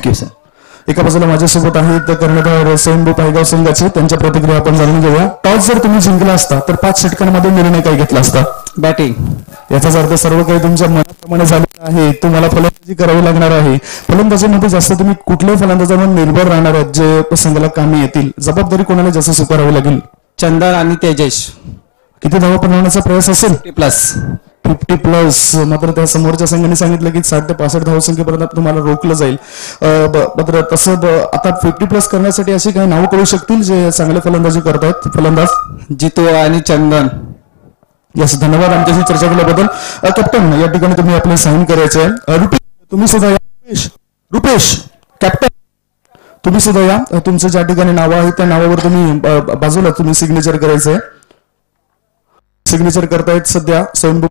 Thank you sir. एका बाजूला माझ्यासोबत आहेत कर्णधार स्वयंभू पायगाव संघाचे, त्यांच्या प्रतिक्रिया आपण जाणून घेऊया. टॉस जर तुम्ही जिंकला असता तर 5 षटकांमध्ये निर्णय काय घेतला असता? बॅटिंग. याचाच अर्थ सर्व काही तुमच्या मनाप्रमाणे झालेलं आहे. तुम्हाला फलंदाजी करावी लागणार आहे. फलंदाजीमध्ये जास्त तुम्ही कुठल्याही फलंदाजावर निर्भर राहणार आहात जे संघाला कामी येतील. जबाबदारी कोणाला जास्त स्वीकारावी लागेल? चंदर आणि तेजेश. किती धावा बनवण्याचा प्रयास असेल? 50+. मात्र त्या समोरच्या संघाने सांगितलं की 60 ते 65 धावसंख्येपर्यंत तुम्हाला रोखलं जाईल. मात्र तसं आता 50+ करण्यासाठी अशी काही नावं कळू शकतील जे चांगले फलंदाजी करतायत? फलंदाज जितो आणि चंदन. यस, धन्यवाद आमच्याशी चर्चा केल्याबद्दल. कॅप्टन, या ठिकाणी तुम्ही आपले साईन करायचे आहे. रुपेश, तुम्ही सुद्धा या. रुपेश कॅप्टन, तुम्ही सुद्धा या. तुमचं ज्या ठिकाणी नाव आहे त्या नावावर तुम्ही बाजूला तुम्ही सिग्नेचर करायचंय. सिग्नेचर करतायत सध्या स्वयंभू.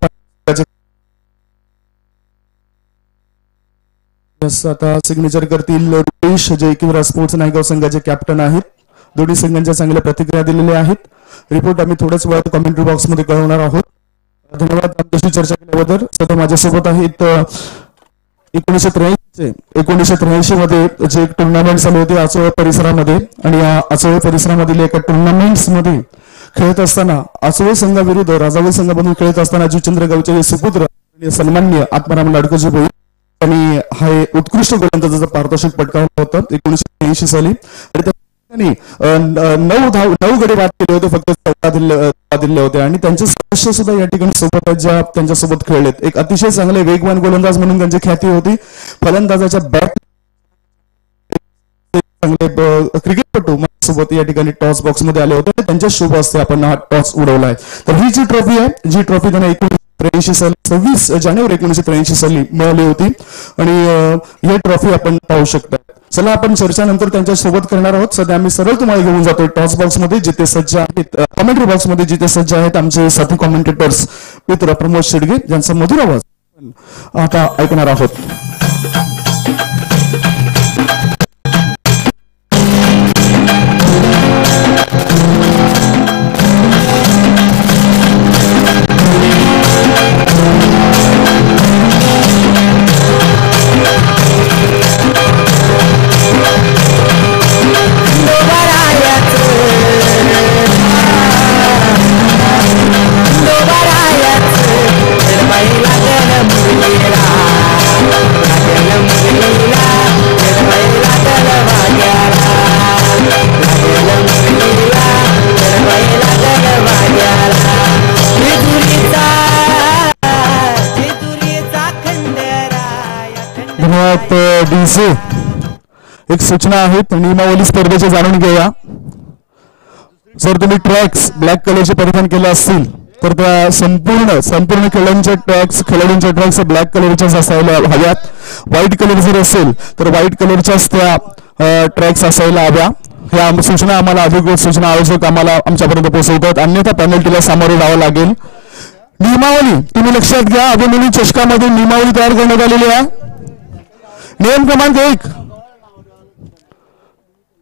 आता सिग्नेचर करतील रुपेश, जे एकविरा स्पोर्ट्स नायगाव संघाचे कॅप्टन आहेत. दोन्ही संघांच्या चांगल्या प्रतिक्रिया दिलेल्या आहेत. रिपोर्ट आम्ही थोड्याच वेळात कमेंट्री बॉक्समध्ये कळवणार आहोत. धन्यवाद आमच्याशी चर्चा केल्याबद्दल. सध्या माझ्यासोबत आहेत 1983 मध्ये जे एक टुर्नामेंट झाले होते आचोळे परिसरामध्ये, आणि या आचोळे परिसरामधील एका टुर्नामेंट्स मध्ये खेळत असताना आचोळे संघाविरुद्ध राजावळ संघामधून खेळत असताना जुचंद्र गावचे सुपुत्र सन्माननीय आत्माराम लाडकोजी भोई त्यांनी हा उत्कृष्ट गोलंदाजाचा पारितोषिक पटकावलं होतं 1983 साली. आणि 9 गडी बाद केले होते, फक्त 14 दिले होते. आणि त्यांचे सदस्य सुद्धा या ठिकाणी सोबत आहेत ज्या त्यांच्यासोबत खेळलेत. एक अतिशय चांगले वेगवान गोलंदाज म्हणून त्यांची ख्याती होती. फलंदाजाच्या बॅट चांगले क्रिकेटपटू सोबत या ठिकाणी टॉस बॉक्स मध्ये आले होते. त्यांच्या शुभ हस्ते आपण हा टॉस उडवलाय. तर ही जी ट्रॉफी आहे, जी ट्रॉफी त्यांना 1983 साली 26 जानेवारी 1983 साली मिळाली होती. आणि ही ट्रॉफी आपण पाहू शकता. चला, आपण चर्चानंतर त्यांच्या सोबत करणार आहोत. सध्या आम्ही सरळ तुम्हाला घेऊन जातोय टॉस बॉक्स मध्ये, जिथे सज्ज आहेत कमेंट्री बॉक्स मध्ये, जिथे सज्ज आहेत आमचे साथी कॉमेंटेटर्स मित्र प्रमोद शेडगे, ज्यांचा मधुर आवाज आता ऐकणार आहोत. एक सूचना आहे, नियमावली स्पर्धेचे जाणून घेऊया. जर तुम्ही ट्रॅक्स ब्लॅक कलरचे परिधान केले असतील तर त्या संपूर्ण खेळाडूंच्या ट्रॅक्स ब्लॅक कलरच्याच असायला हव्यात. व्हाईट कलर जर असेल तर व्हाईट कलरच्याच त्या ट्रॅक्स असायला हव्या. ह्या सूचना आम्हाला अधिकृत सूचना आयोजक आम्हाला आमच्यापर्यंत पोहोचवतात, अन्यथा पेनल्टीला सामोरे जावं लागेल. नियमावली तुम्ही लक्षात घ्या. अभिमन्यू चषकामध्ये नियमावली तयार करण्यात आलेली आहे. नियम क्रमांक 1,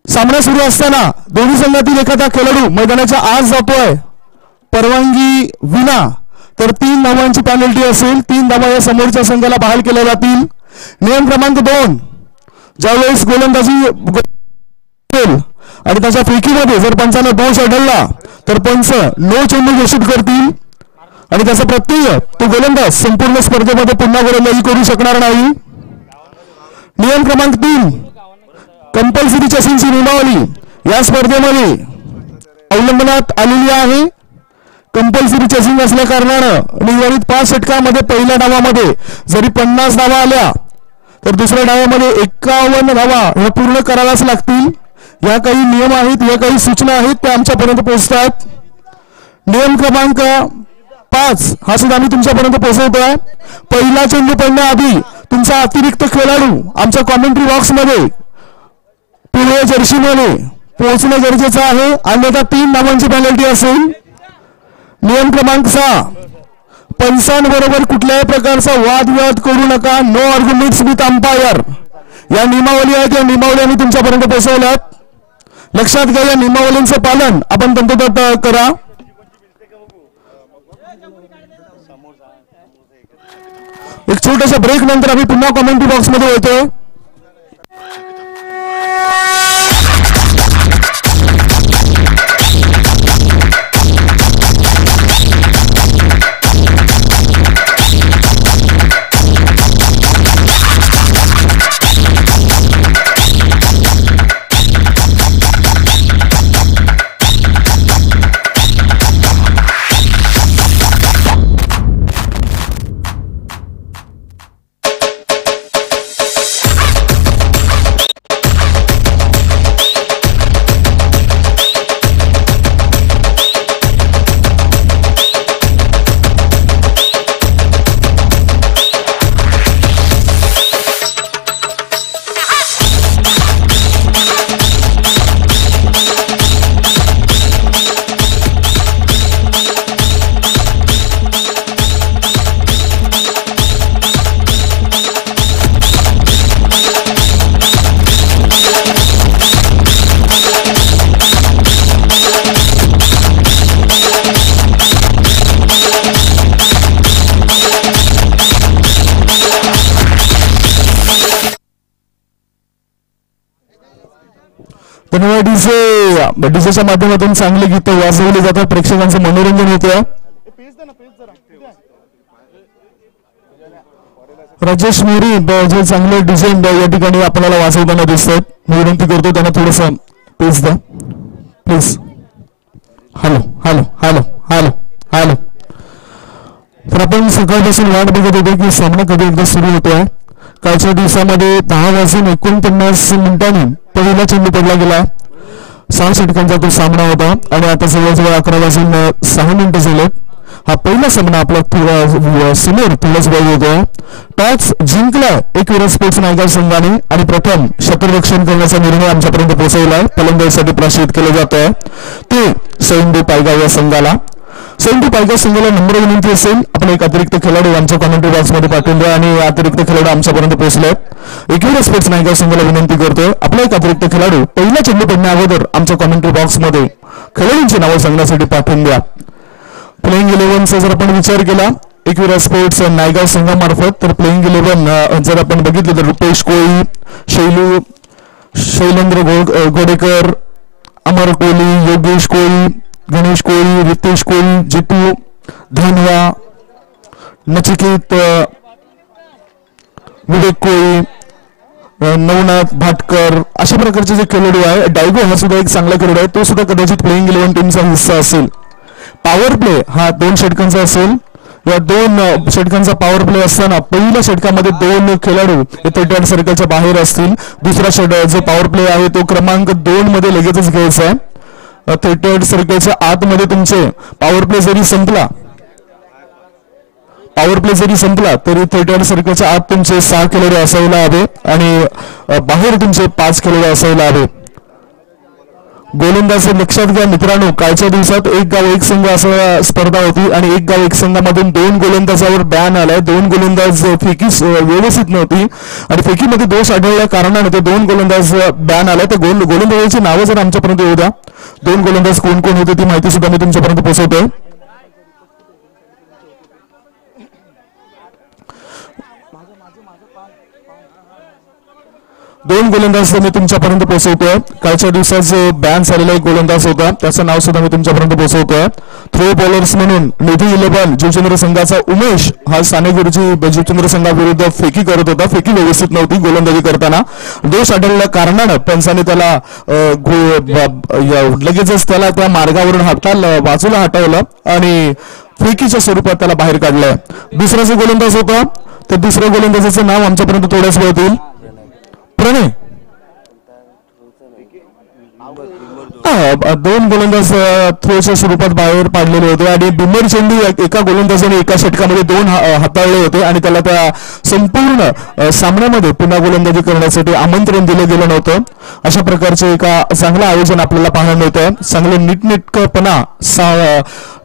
सामना सुरू असताना दोन्ही संघातील एखादा खेळाडू मैदानाच्या आत जातोय परवानगी विना तर 3 धावांची पेनल्टी असेल. 3 धावा या समोरच्या संघाला बहाल केल्या जातील. नियम क्रमांक 2, ज्यावेळेस गोलंदाजी आणि त्याच्या फेकीमध्ये जर पंचांना दोष आढळला तर पंच नो चेंडू घोषित करतील आणि त्याचा प्रत्यय तो गोलंदाज संपूर्ण स्पर्धेमध्ये पुन्हा गोलंदाजी करू शकणार नाही. नियम क्रमांक 3, कंपल्सरी चेसिंगची नियमावली या स्पर्धेमध्ये अवलंबनात आलेली आहे. कंपल्सरी चेसिंग असल्या कारणानं निर्धारित 5 षटकामध्ये पहिल्या डावामध्ये जरी 50 धावा आल्या तर दुसऱ्या डावामध्ये 51 धावा ह्या पूर्ण कराव्याच लागतील. या काही नियम आहेत, या काही सूचना आहेत, त्या आमच्यापर्यंत पोहोचतात. नियम क्रमांक 5 हा सुद्धा आम्ही तुमच्यापर्यंत पोहोचवतोय. पहिला चेंडू पडण्याआधी तुमचा अतिरिक्त खेळाडू आमच्या कॉमेंट्री बॉक्स मध्ये पिवळ्या जर्सीमध्ये पोहोचणं गरजेचं आहे, अन्यथा 3 धावांची पेनल्टी असेल. नियम क्रमांक 6, पंचांबरोबर कुठल्याही प्रकारचा वादविवाद करू नका. नो आर्ग्युमेंट्स विथ अंपायर या नियमावली आहेत. या नियमावली आम्ही तुमच्यापर्यंत पोहोचवल्यात. लक्षात घ्या, या नियमावलींचं पालन आपण तंतोतंत करा. एक छोट्याशा ब्रेक नंतर आम्ही पुन्हा कमेंट्री बॉक्स मध्ये येतोय. धन्यवाद. डीजेच्या माध्यमातून चांगली गीतं वाजवली जातात, प्रेक्षकांचं मनोरंजन होतं. राजेश मोरी जे चांगले डिझाईन या ठिकाणी आपल्याला वाजवताना दिसतात. मी विनंती करतो त्यांना थोडस पेज द्या please. Hello hello hello hello hello. तर आपण सकाळपासून वाट बघत होतो की सामना कधी एकदा सुरू होतोय. कालच्या दिवसामध्ये 10:49 पहिला चेंडू पडला गेला. 6 षटकांचा तो सामना होता आणि आता जवळजवळ 11:06 झाले. हा पहिला सामना आपला थोडा समोर थोडाच वेळ होतो. टॉस जिंकला एकविरा स्पोर्ट्स नायगाव संघाने आणि प्रथम क्षेत्ररक्षण करण्याचा निर्णय आमच्यापर्यंत पोहोचवलाय. फलंदाजीसाठी प्रशिक्षित केलं जात आहे ते स्वयंभू पायगाव या संघाला. स्वयंभू पायगाव संघाला नंबर विनंती असेल, आपण एक अतिरिक्त खेळाडू आमच्या कमेंट्री बॉक्समध्ये पाठवून द्या आणि अतिरिक्त खेळाडू आमच्यापर्यंत पोहोचले. एकविरा स्पोर्ट्स नायगाव संघाला विनंती करतोय, आपला एक अतिरिक्त खेळाडू पहिला चेंडू पडण्या अगोदर आमच्या कमेंट्री बॉक्समध्ये खेळाडूंची नावं सांगण्यासाठी पाठवून द्या. प्लेइंग 11चा जर आपण विचार केला एकविरा स्पोर्ट्स नायगाव संघामार्फत, तर प्लेइंग 11 जर आपण बघितलं तर रुपेश कोळी, शैलेंद्र गोडेकर, अमर कोहली, योगेश कोळी, गणेश कोळी, रितेश कोळी, जितू धनवा, नचिकेत विवेक कोळी, नवनाथ भाटकर, अशा प्रकारचे जे खेळाडू आहे. डायगो हा सुद्धा एक चांगला खेळाडू आहे, तो सुद्धा कदाचित प्लेइंग 11 टीमचा हिस्सा असेल. पॉवर प्ले हा 2 षटकांचा असेल. या 2 षटकांचा पॉवर प्ले असताना पहिल्या षटकामध्ये 2 खेळाडू 38 सर्कलच्या बाहेर असतील. दुसरा जो पॉवर प्ले आहे तो क्रमांक 2 मध्ये लगेचच घ्यायचा आहे. 38 सर्कलच्या आतमध्ये तुमचे पॉवर प्ले जरी संपला तरी 38 सर्कलच्या आत तुमचे 6 खेळाडू असायला हवे आणि बाहेर तुमचे 5 खेळाडू असायला हवे. गोलंदाज लक्षात घ्या मित्रांनो, कालच्या दिवसात एक गाव एक संघ असं स्पर्धा होती आणि एक गाव एक संघामधून 2 गोलंदाजावर बॅन आलाय. 2 गोलंदाज फेकी व्यवस्थित नव्हती आणि फेकीमध्ये दोष आढळल्या कारणाने ते 2 गोलंदाज बॅन आलाय. तर गोलंदाजाची नावं जर आमच्यापर्यंत येऊ द्या. 2 गोलंदाज कोण कोण होते ती माहिती सुद्धा मी तुमच्यापर्यंत पोहोचवतोय. दोन गोलंदाज मी तुमच्यापर्यंत पोहोचवतोय. कालच्या दिवसात जो बॅन झालेला एक गोलंदाज होता त्याचं नाव सुद्धा मी तुमच्यापर्यंत पोहोचवतोय. थ्रो बॉलर्स म्हणून निधी 11 जीवचंद्र संघाचा उमेश हा सानेगुरुजी जीवचंद्र संघाविरुद्ध फेकी करत होता. फेकी व्यवस्थित नव्हती. गोलंदाजी करताना दोष आढळल्या कारणानं पंचाने त्याला लगेचच त्याला त्या मार्गावरून बाजूला हटवलं आणि फेकीच्या स्वरूपात त्याला बाहेर काढलंय. दुसरा जो गोलंदाज होता तर दुसऱ्या गोलंदाजाचं नाव आमच्यापर्यंत थोड्याच वेळात येईल. प्रणय 2 गोलंदाज थ्रोच्या स्वरूपात बाहेर पाडलेले होते आणि बिंबर चेंडू एका गोलंदाजाने एका षटकामध्ये 2 हाताळले होते आणि त्याला त्या संपूर्ण सामन्यामध्ये पुन्हा गोलंदाजी करण्यासाठी आमंत्रण दिलं गेलं नव्हतं. अशा प्रकारचे एका चांगलं आयोजन आपल्याला पाहायला मिळतं. चांगले नीटनेटकपणा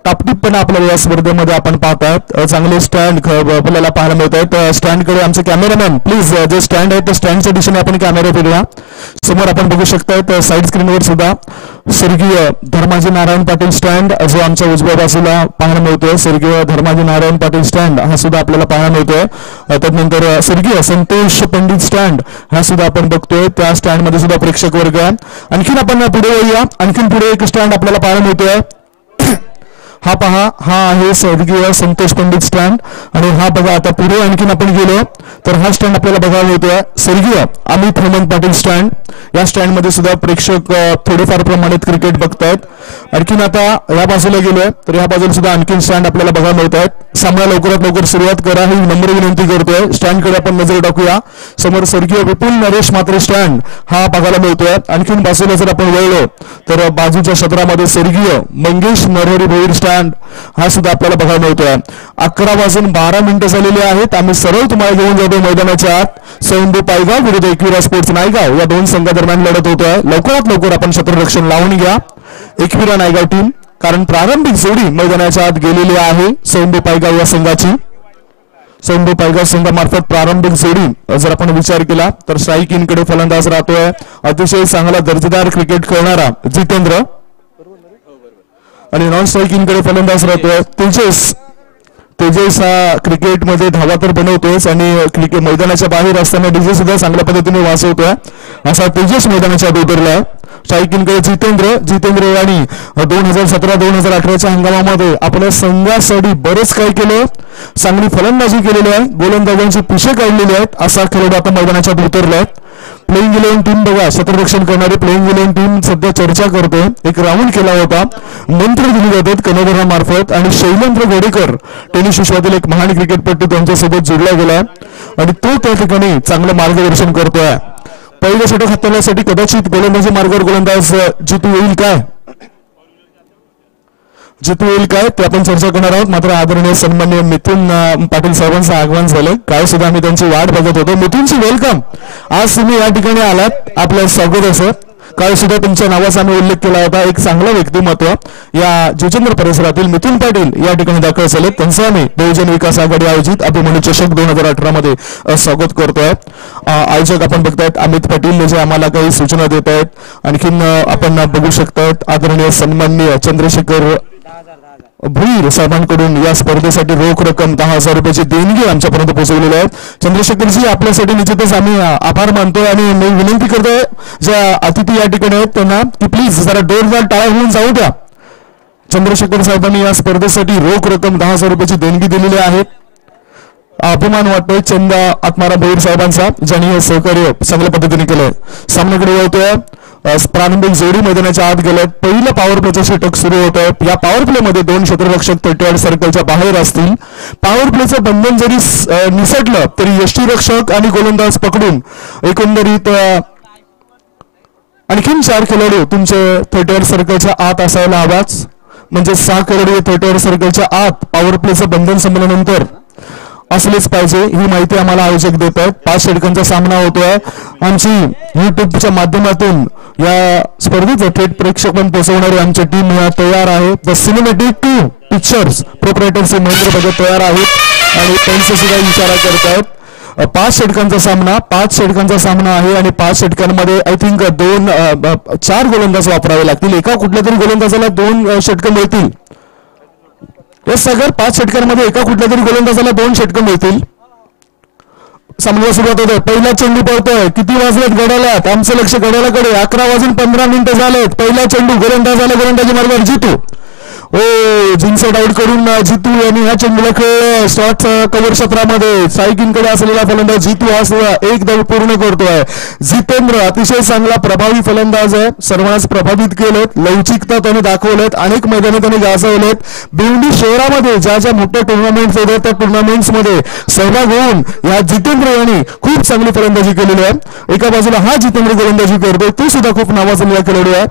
टापटीपणा आपल्याला या स्पर्धेमध्ये आपण पाहतात. चांगले स्टँड आपल्याला पाहायला मिळत आहेत. स्टँडकडे आमचे कॅमेरामॅन प्लीज जे स्टँड आहे त्या स्टँडच्या दिशेने आपण कॅमेरा फिरवा. समोर आपण बघू शकताय साईड स्क्रीनवर सुद्धा स्वर्गीय धर्माजी नारायण पाटील स्टँड जो आमच्या उजव्या बाजूला पाहायला मिळतोय. स्वर्गीय धर्माजी नारायण पाटील स्टँड हा सुद्धा आपल्याला पाहायला मिळतोय. त्यानंतर स्वर्गीय संतोष पंडित स्टँड हा सुद्धा आपण बघतोय. त्या स्टँड मध्ये सुद्धा प्रेक्षक वर्ग आहे. आणखीन आपण पुढे येऊया. आणखीन पुढे एक स्टँड आपल्याला पाहायला मिळतोय. हा पहा, हा आहे स्वर्गीय संतोष पंडित स्टँड आणि हा बघा आता पुढे आणखीन आपण गेलो तर हा स्टँड आपल्याला बघायला मिळतोय स्वर्गीय अमित हेमंत पाटील स्टँड. या स्टँड मध्ये सुद्धा प्रेक्षक थोडेफार प्रमाणात क्रिकेट बघतायत. आणखीन आता या बाजूला गेलोय तर या बाजूला सुद्धा आणखीन स्टँड आपल्याला बघायला मिळत आहेत. सामना लवकरात लवकर सुरुवात करा ही नम्र विनंती करतोय. स्टँडकडे आपण नजर टाकूया. समोर स्वर्गीय विपुल नरेश मात्रे स्टँड हा बघायला मिळतोय. आणखीन बाजूला जर आपण वळलो तर बाजूच्या सदरामध्ये स्वर्गीय मंगेश नरहरी भोईर स्टँड हा सुद्धा आपल्याला बघायला मिळतोय. 11:12 झालेली आहेत. आम्ही सरळ तुम्हाला घेऊन जातो मैदानाच्या आत. स्वयंभू पायगाव विरुद्ध एकविरा स्पोर्ट्स नायगाव या 2 संघादरम्यान लढत होतोय. लवकरात लवकर आपण क्षेत्ररक्षण लावून घ्या एकविरा नायगाव टीम, कारण प्रारंभिक जोडी मैदानाच्या आत गेलेली आहे स्वयंभू पायगाव या संघाची. स्वयंभू पायगाव संघामार्फत प्रारंभिक जोडी जर आपण विचार केला तर स्ट्राईक इनकडे फलंदाज राहतोय अतिशय चांगला दर्जेदार क्रिकेट खेळणारा जितेंद्र आणि नॉन स्ट्रायकिंग कडे फलंदाज राहतोय तेजस हा क्रिकेटमध्ये धावा तर बनवतोय आणि क्रिकेट मैदानाच्या बाहेर असताना डीजे सुद्धा चांगल्या पद्धतीने वाचवतोय. असा तेजस मैदानाच्या आत उतरलाय. स्ट्रायकिंगकडे जितेंद्र यांनी 2017-2018च्या हंगामामध्ये आपल्या संघासाठी बरेच काही केलं, चांगली फलंदाजी केलेली आहे, गोलंदाजांची पिशे काढलेली आहेत. असा खेळाडू आता मैदानाच्या उतरला आहे. प्लेइंग 11 टीम बघा, क्षेत्ररक्षण करणारी प्लेइंग 11 टीम सध्या चर्चा करते. एक राऊंड केला होता, मंत्र दिली जातात कनोदरामार्फत आणि शैलेंद्र गोडेकर टेनिस विश्वातील एक महान क्रिकेटपटू त्यांच्यासोबत जोडला गेला आणि तो त्या ठिकाणी चांगलं मार्गदर्शन करतोय. पहिल्या षटक हाताळण्यासाठी कदाचित गोलंदाजी मार्गावर गोलंदाज जितू येईल काय ते आपण चर्चा करणार आहोत. मात्र आदरणीय सन्माननीय मिथुन पाटील साहेबांचं आगमन झालं, काय सुद्धा आम्ही त्यांची वाट बघत होतो. मिथुनची वेलकम, आज तुम्ही या ठिकाणी आलात, आपलं स्वागत असं. काल सुद्धा तुमच्या नावाचा आम्ही उल्लेख केला होता. एक चांगलं व्यक्तिमत्व या जुचंद्र परिसरातील मिथुन पाटील या ठिकाणी दाखल झाले. त्यांचं आम्ही बहुजन विकास आघाडी आयोजित अभिमन्यू चषक 2018 मध्ये स्वागत करतोय. आयोजक आपण बघतायत अमित पाटील जे आम्हाला काही सूचना देत आहेत. आणखीन आपण बघू शकतात आदरणीय सन्माननीय चंद्रशेखर भुईर साहेबांकडून या स्पर्धेसाठी रोख रक्कम 10,000 रुपयाची देणगी आमच्यापर्यंत पोहोचवलेली आहे. चंद्रशेखरजी आपल्यासाठी निश्चितच आम्ही आभार मानतोय आणि मी विनंती करतोय ज्या अतिथी या ठिकाणी आहेत त्यांना की प्लीज जरा जोरदार टाळ्या होऊन जाऊ द्या. चंद्रशेखर साहेबांनी या स्पर्धेसाठी रोख रक्कम 10,000 रुपयाची देणगी दिलेली आहे. अभिमान वाटतोय चंदा आत्माराम भैर साहेबांचा, ज्यांनी हे सहकार्य चांगल्या पद्धतीने केलंय. सामन्याकडे वळतोय. प्रारंभिक जोडी मैदानाच्या आत गेल्यात. पहिलं पॉवर प्लेचं षटक सुरू होत आहे. या पॉवर प्ले मध्ये 2 क्षेत्ररक्षक 38 सर्कलच्या बाहेर असतील. पॉवर प्लेचं बंधन जरी निसटलं तरी यष्टीरक्षक आणि गोलंदाज पकडून एकंदरीत आणखीन 4 खेळाडू तुमचे 38 सर्कलच्या आत असायला हवाच. म्हणजे 6 खेळाडू 38 सर्कलच्या आत पॉवर प्लेचं बंधन संपल्यानंतर असलेच पाहिजे, ही माहिती आम्हाला आयोजक देत आहेत. 5 षटकांचा सामना होतोय. आमची युट्यूबच्या माध्यमातून या स्पर्धेचं थेट प्रेक्षकपण पोहोचवणारी आमची टीम तयार आहे. The cinematic pictures proprietor Shri Mahendra Bhagat तयार आहेत आणि त्यांचा सुद्धा इशारा करत आहेत. 5 षटकांचा सामना आहे आणि 5 षटकांमध्ये आय थिंक 4 गोलंदाज वापरावे लागतील. एका कुठल्या तरी गोलंदाजाला 2 षटकं मिळतील. येस सागर, 5 षटकांमध्ये एका कुठल्या तरी गोलंदाजाला 2 षटकं मिळतील. सामन्याला सुरुवात होते. पहिला चेंडू पडतोय. किती वाजलेत घड्याळात? आमचं लक्ष घड्याळाकडे. 11:15 झालेत. पहिला चेंडू गोलंदाजाला गोलंदाजी मार्गावर जितू जिन्सेट आउट करून जितू यांनी ह्या चेंडूला खेळ शॉर्ट कव्हर क्षेत्रामध्ये सायकिंगकडे असलेला फलंदाज जितू हा एक धाव पूर्ण करतोय. जितेंद्र अतिशय चांगला प्रभावी फलंदाज आहे. सर्वांनाच प्रभावित केलेत. लवचिकता त्याने दाखवलेत. अनेक मैदाने त्याने गाजवलेत. भिवंडी शहरामध्ये ज्या ज्या मोठ्या टुर्नामेंट्स होत्या त्या टुर्नामेंट्स मध्ये सहभाग होऊन या जितेंद्र यांनी खूप चांगली फलंदाजी केलेली आहे. एका बाजूला हा जितेंद्र गोलंदाजी करतोय, तो सुद्धा खूप नावाजलेला खेळाडू आहे.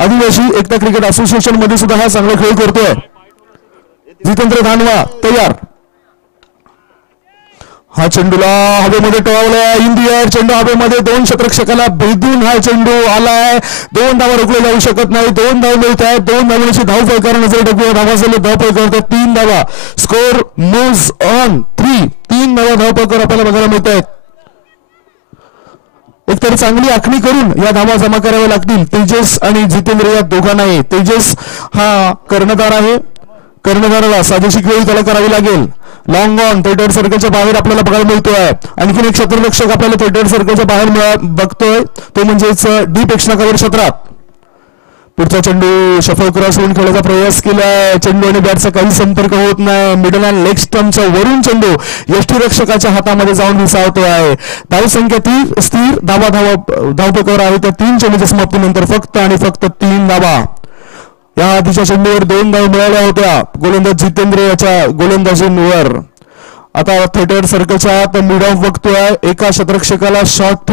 आदिवासी एकता क्रिकेट असोसिएशन मध्ये सुद्धा हा चांगला खेळ करतोय. जितेंद्र धानवा तयार. हा चेंडूला हवेमध्ये टळवलाय. इंडिया चेंडू हवेमध्ये 2 क्षेत्ररक्षकाला भेदून हा चेंडू आलाय. 2 धावा रोखले जाऊ शकत नाही. 2 धाव मिळत आहेत. 2 धावांची धाव फलकावर नजर टाकूया. धावा झाले धाव फलकावर 3 धावा. Score moves on 3. 3 धावा धाव फलकावर आपल्याला बघायला मिळत आहेत. एकतर चांगली आखणी करून या धावा जमा कराव्या लागतील तेजस आणि जितेंद्र या दोघांनाही. तेजस हा कर्णधार आहे. कर्णधाराला साजेशी खेळी त्याला करावी लागेल. लॉंग ऑन 38 सर्कलच्या बाहेर आपल्याला बघायला मिळतोय. आणखीन एक क्षेत्ररक्षक आपल्याला 38 सर्कलच्या बाहेर बघतोय, तो म्हणजेच डीप एक्स्ट्रा कव्हर क्षेत्रात. पुढचा चेंडू शफल क्रॉस होऊन खेळायचा प्रयास केलाय. चेंडू आणि बॅटचा काही संपर्क होत नाही. मिडल अँड लेग स्टंपच्या वरून चेंडू यष्टीरक्षकाच्या हातामध्ये जाऊन विसावतोय. धावसंख्या स्थिर धावपकावर आहे. त्या 3 चेंडूच्या समाप्तीनंतर फक्त आणि फक्त 3 धावा. या आधीच्या चेंडूवर 2 धावा मिळाल्या होत्या गोलंदाज जितेंद्र याच्या गोलंदाजीवर. आता 38 सर्कलच्या आत मिड ऑफ बघतोय. एका क्षेत्ररक्षकाला शॉर्ट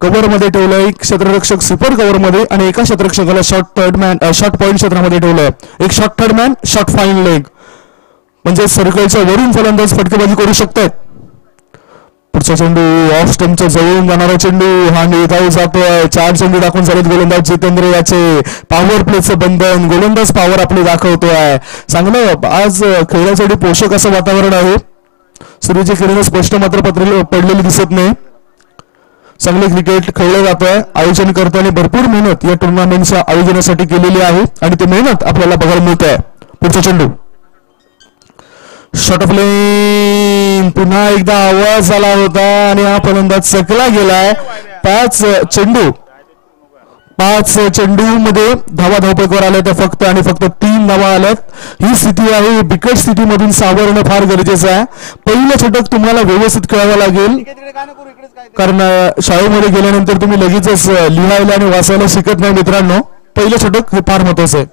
कव्हर मध्ये ठेवलंय. एक क्षेत्ररक्षक सुपर कव्हर मध्ये आणि एका क्षेत्ररक्षकाला शॉर्ट पॉईंट क्षेत्रामध्ये ठेवलंय. एक short third man short fine leg, म्हणजे सर्कलच्या वरून फलंदाज फटकेबाजी करू शकतात. पुढचा चेंडू ऑफ स्टंपच्या जवळून जाणारा चेंडू हा निधाव जातोय. 4 चेंडू दाखवून झालेत गोलंदाज जितेंद्र याचे. पॉवर प्लेचं बंधन गोलंदाज पॉवर आपली दाखवतोय. चांगलं आज खेळण्यासाठी पोषक असं वातावरण आहे. सूर्याची किरण स्पष्ट मात्र पडलेली दिसत नाही. चांगले क्रिकेट खेळलं जात आहे. आयोजन करताना भरपूर मेहनत या टुर्नामेंटच्या आयोजनासाठी केलेली आहे आणि ती मेहनत आपल्याला बघायला मिळत आहे. पुढचा चेंडू शॉट ऑफ लेन. पुन्हा एकदा आवाज आला होता आणि हा फलंदाज चकला गेलाय. 5 चेंडू 5 चेंडू मध्ये धावपैकीवर आल्या त्या फक्त आणि फक्त 3 धावा आल्यात। ही स्थिती आहे, बिकट स्थितीमधून सावरणं फार गरजेचं आहे। पहिलं षटक तुम्हाला व्यवस्थित खेळावं लागेल, कारण शाळेमध्ये गेल्यानंतर तुम्ही लगेचच लिहायला आणि वाचायला शिकत नाही मित्रांनो। पहिलं षटक हे फार महत्वाचं आहे।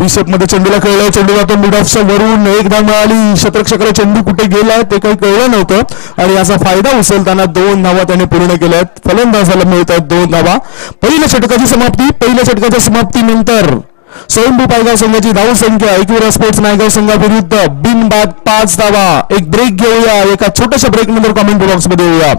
विषप मध्ये चेंडूला खेळलाय, चेंडू जातो मिड ऑफच्या वरून, एक धाव मिळाली। शतरक्षकाला चेंडू कुठे गेलाय ते काही कळलं नव्हतं आणि याचा फायदा उचलताना 2 धावा त्याने पूर्ण केल्यात। फलंदाजाला मिळत आहेत 2 धावा। पहिल्या षटकाची समाप्ती। पहिल्या षटकाच्या समाप्तीनंतर स्वयंभू पायगाव संघाची धाव संख्या एकविरा स्पोर्ट्स नायगाव संघाविरुद्ध बिनबाद 5 धावा। एक ब्रेक घेऊया, एका छोट्याशा ब्रेक नंतर कमेंट बॉक्स मध्ये येऊया।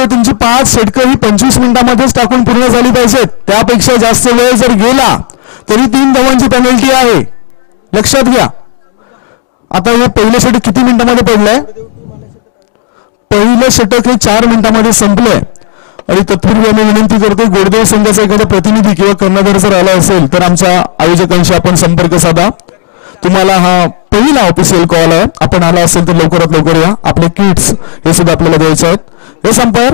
तुमची 5 षटकं ही 25 मिनिटांमध्येच टाकून पूर्ण झाली पाहिजेत। त्यापेक्षा जास्त वेळ जर गेला तरी 3 धावांची पेनल्टी आहे, लक्षात घ्या। आता हे पहिलं षटक किती मिनिटांमध्ये पडलंय? पहिलं षटक हे 4 मिनिटांमध्ये संपलंय आणि तत्पूर्वी आम्ही विनंती करतो, गोडदेव संघाचा एखादा प्रतिनिधी किंवा कर्णधार जर आला असेल तर आमच्या आयोजकांशी आपण संपर्क साधा। तुम्हाला हा पहिला ऑफिशियल कॉल आहे, आपण आला असेल तर लवकरात लवकर या। आपले किट्स हे सुद्धा आपल्याला द्यायचे आहेत। हे संपायर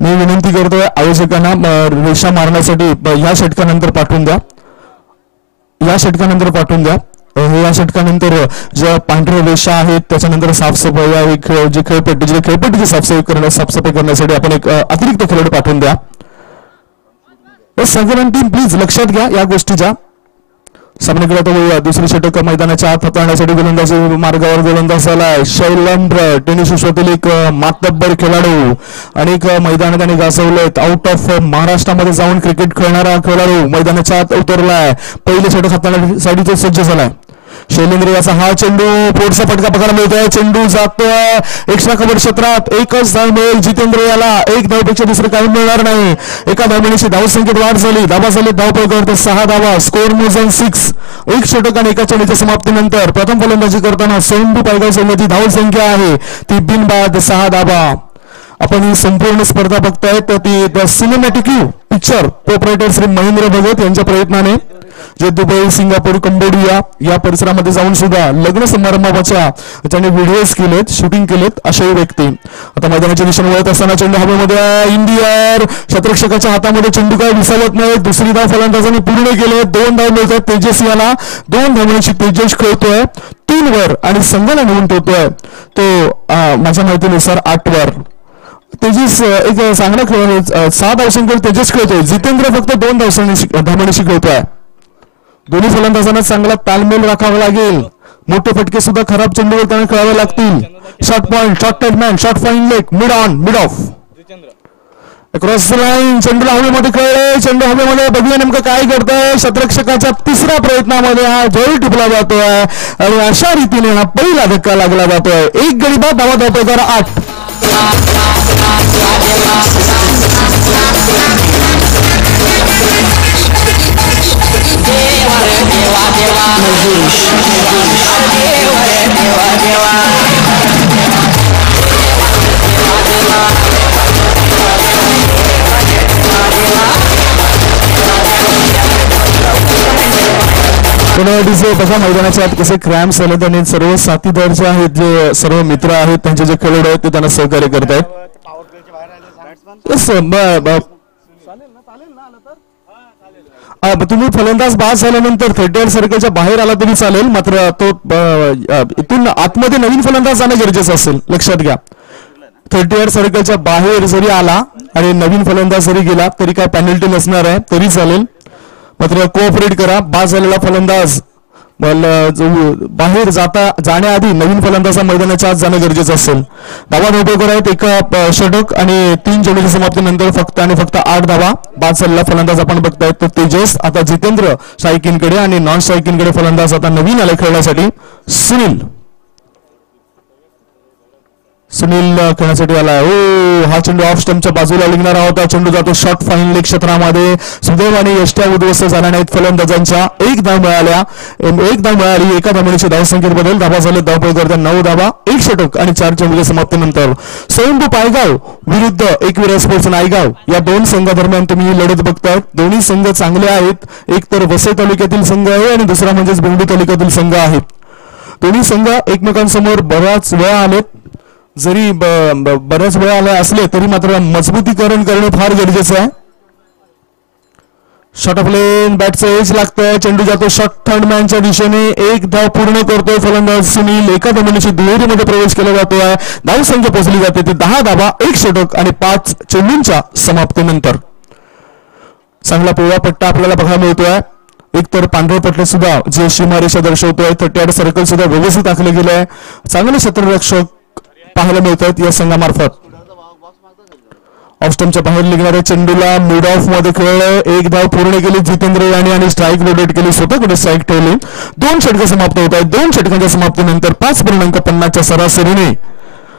मी विनंती करतोय आयोजकांना रेषा मारण्यासाठी या षटकानंतर पाठवून द्या, या षटकानंतर पाठवून द्या। या षटकानंतर ज्या पांढऱ्या रेषा आहेत त्याच्यानंतर साफसफाई आहे, जे खेळपट्टीची साफसफाई करण्यासाठी आपण एक अतिरिक्त खेळाडू पाठवून द्या। सगळ्यांनी टीम प्लीज लक्षात घ्या या गोष्टीच्या। सामन्याकडे आता वळूया। दुसरी षटक मैदानाच्या आत हाताळण्यासाठी गोलंदाजी मार्गावर गोलंदाज आलाय शैलंब्र, टेनिस विश्वातील एक मातब्बर खेळाडू। अनेक मैदानात त्यांनी गाजवलेत। आउट ऑफ महाराष्ट्रामध्ये जाऊन क्रिकेट खेळणारा खेळाडू मैदानाच्या आत उतरलाय। पहिले षटक हाताळण्यासाठी तो सज्ज झालाय। शैलेंद्र याचा हा चेंडू फोर्सचा फटका बघायला मिळतोय। चेंडू जातोय एक्स्ट्रा कव्हर क्षेत्रात, एकच धाव मिळेल जितेंद्र याला। एक धावपेक्षा दुसरं काही मिळणार नाही। एका धावण्याची धावसंख्येत वाढ झाली, धावा झाली धावपैकीवर 6 धावा। स्कोर मोजन 6। एक षटक आणि एका चेंडूच्या समाप्तीनंतर प्रथम फलंदाजी करताना स्वयंभू पायगाव संघाची धावसंख्या आहे ती बिनबाद 6 धावा। आपण ही संपूर्ण स्पर्धा बघताय तर ती the cinematic picture proprietor Shri Mahendra Bhagat यांच्या प्रयत्नाने, जे दुबई, सिंगापूर, कंबोडिया या परिसरामध्ये जाऊन सुद्धा लग्न समारंभाच्या त्याने व्हिडिओज केलेत, शूटिंग केलेत अशाही व्यक्ती। आता मैदानाच्या दिशेने वळत असताना चेंडू हवेमध्ये इंडियर, शतरक्षकाच्या हातामध्ये चेंडू काय विसावत नाही। दुसरी धाव फलंदाजांनी पूर्ण केले, 2 धाव मिळतात तेजस याला। 2 धावांची तेजस खेळतोय 3 वर आणि संघाला निवडून ठेवतोय तो माझ्या माहितीनुसार 8 वर। तेजस एक चांगला खेळ, 6 धावसंख्येवर तेजस खेळतोय। जितेंद्र फक्त 2 धावांनी खेळतोय। दोन्ही फलंदाजांना चांगला तालमेल राखावा लागेल। मोठे फटके सुद्धा खराब चेंडूवर त्यांना खेळावे लागतील। Short point, short Ted man, short fine leg, mid on, mid of, cross line. चेंडू हवेमध्ये खेळले, चेंडू हवेमध्ये बघूया नेमकं काय करतोय। शतरक्षकाच्या 3ऱ्या प्रयत्नामध्ये हा जळी टिपला जातोय आणि अशा रीतीने हा पहिला धक्का लागला जातोय। 1 गडी बाद, धावा धावपैकीवर 8। बघा मैदानाच्या आत कसे क्रॅम्प्स आलेत आणि सर्व साथीदार जे आहेत, जे सर्व मित्र आहेत, त्यांचे जे खेळाडू आहेत ते त्यांना सहकार्य करत आहेत। तुम्ही फलंदाज बाद झाल्यानंतर 30 सर्कलच्या बाहेर आला तरी चालेल, मात्र तो इथून आतमध्ये नवीन फलंदाज जाणं गरजेचं असेल, लक्षात घ्या। 30 सर्कलच्या बाहेर जरी आला आणि नवीन फलंदाज जरी गेला तरी काय पेनल्टी नसणार आहे, तरी चालेल, मात्र कोऑपरेट करा। बाद झालेला फलंदाज बाहेर जाण्याआधी नवीन फलंदाज मैदानाच्या आत जाणं गरजेचं असेल। धावा धावपैकीवर आहेत एका षटक आणि 3 चेंडूच्या समाप्तीनंतर फक्त आणि फक्त 8 धावा। बाद झालेला फलंदाज आपण बघतायत तो तेजस। आता जितेंद्र स्ट्रायकिंगकडे आणि नॉन स्ट्रायकिंगकडे फलंदाज आता नवीन आले खेळण्यासाठी सुनील। सुनील खेळण्यासाठी आलाय. ओ हा चेंडू ऑफ स्टंपच्या बाजूला लिंगणारा होता. चेंडू जातो शॉर्ट फाईन लेग क्षेत्रामध्ये. सुदैव आणि यष्ट्या उद्ध्वस्त झाल्या नाहीत फलंदाजांच्या. एक धाव मिळाली. एका धावण्याच्या धावसंख्येत बदल. धाबा झाले धावपळीकरता 9 धाबा 1 षटक आणि 4 चेंडूच्या समाप्तीनंतर स्वयंभू पायगाव विरुद्ध एकविरा स्पोर्ट्स नायगाव या दोन संघादरम्यान तुम्ही ही लढत बघताय. दोन्ही संघ चांगले आहेत. एक तर वसई तालुक्यातील संघ आहे आणि दुसरा म्हणजेच भेंडी तालुक्यातील संघ आहेत. दोन्ही संघ एकमेकांसमोर बऱ्याच वेळा आलेत. जरी बऱ्याच वेळा आले असले तरी मात्र मजबूतीकरण करणे फार गरजेचं आहे. शॉट ऑफ लेन बॅटचं एज लागतंय. चेंडू जातो शॉर्ट थर्ड मॅनच्या दिशेने. एक धाव पूर्ण करतोय फलंदाज सुनील. एका धावण्याची दुहेरीमध्ये प्रवेश केला जातोय. धावसंख्या पोहोचली जाते ती 10 धावा 1 षटक आणि 5 चेंडूंच्या समाप्तीनंतर. चांगला पिवळा पट्टा आपल्याला बघायला मिळतोय. एकतर पांढरे पट्टे सुद्धा जे सीमारेषा दर्शवतोय. 38 सर्कल सुद्धा व्यवस्थित आखले गेले आहे. चांगले क्षेत्ररक्षक पाहायला मिळतात या संघामार्फत. ऑफस्टमच्या बाहेर निघणाऱ्या चेंडूला मिड ऑफ मध्ये खेळलं. एक धाव पूर्ण केली जितेंद्र यांनी आणि स्ट्राईक रोटेट केली. स्वतःकडे स्ट्राईक ठेवली. 2 षटकं समाप्त होत आहेत. 2 षटकांच्या समाप्तीनंतर 5.50च्या सरासरीने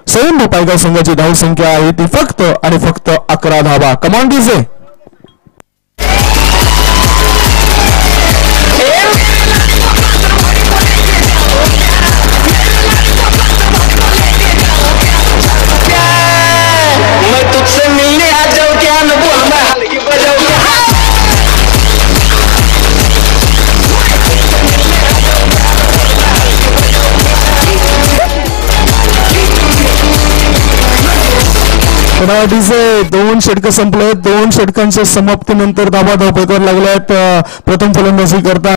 स्वयंभू पायगाव संघाची धावसंख्या आहे ती फक्त आणि फक्त 11 धावा. Command DJ. डीजे 2 षटकं संपले. 2 षटकांच्या समाप्तीनंतर धावा धावपळीवर लागल्यात. प्रथम फलंदाजी करता